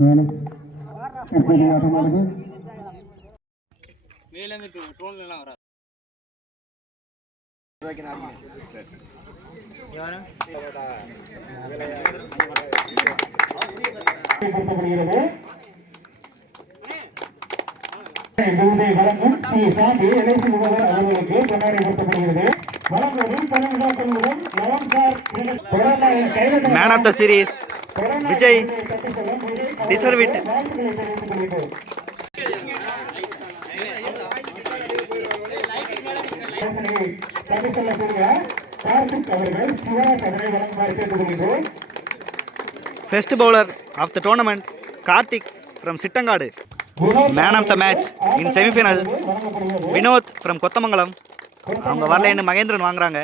வழங்கும் ஸ்ரீ சாந்தி எல்ஐசி முகவர் அவர்களுக்கு கொண்டாடி கொடுக்கப்படுகிறது. Man of the series, Vijay, deserve it. First bowler of the tournament, Karthik from Sittangadu. Man of the match in semi-final, Vinod from Kottamangalam. அவங்க வரல என்ன மகேந்திரன் வாங்குறாங்க.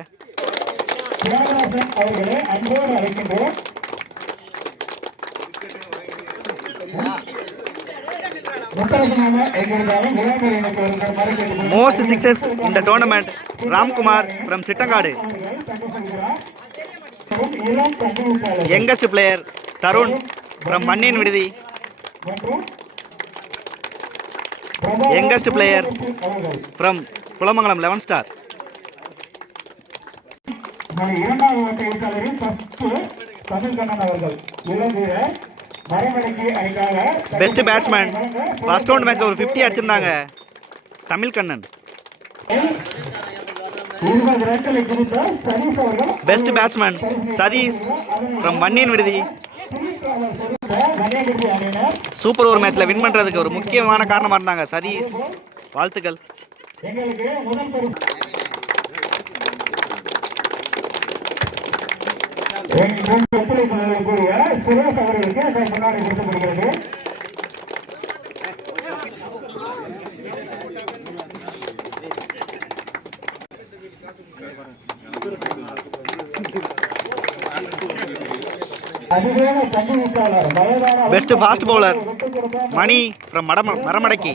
Most sixes in the tournament, Ramkumar from Sittangadu. Youngest player, Tarun from Mannin Vidhi. Youngest player from Kulamangalam 11 star. Best batsman, first round match ஒரு 50 அடிச்சிருந்தாங்க. Tamil Kannan. Best batsman, Sadish from Mannin Vidhi. Super over மேட்ச்ல win பண்றதுக்கு ஒரு முக்கியமான காரணமா இருந்தாங்க சதீஷ். வாழ்த்துக்கள். Best fast bowler, Mani from Maramadaki.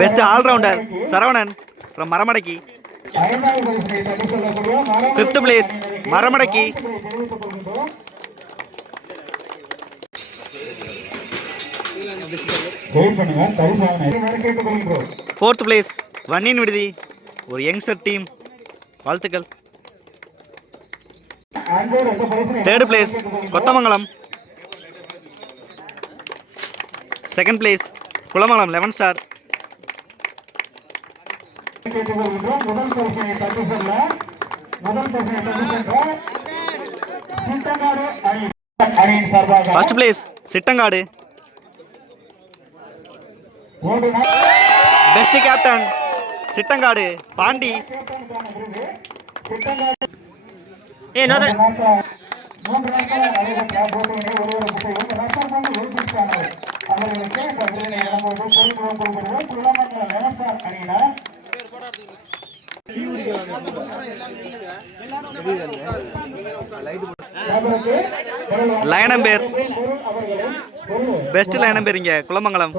Best all-rounder, Saravanan from Maramadaki. 5th place, Maramadaki. 4th place, Mannin Vidhi. ஒரு யங்ஸ்டர் டீம். வாழ்த்துக்கள். 3rd place, Kottamangalam. 2nd place, Kulamangalam 11 star. First place, Sittangadu. Best captain, Sittangadu, Pandi. Hey, no, line number best line number இங்க குலமங்கலம்.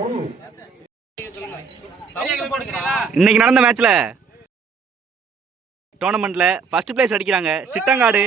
இன்னைக்கு நடந்த மேட்ச்ல டோர்னமெண்ட்ல first place அடிக்கிறாங்க சிட்டங்காடு.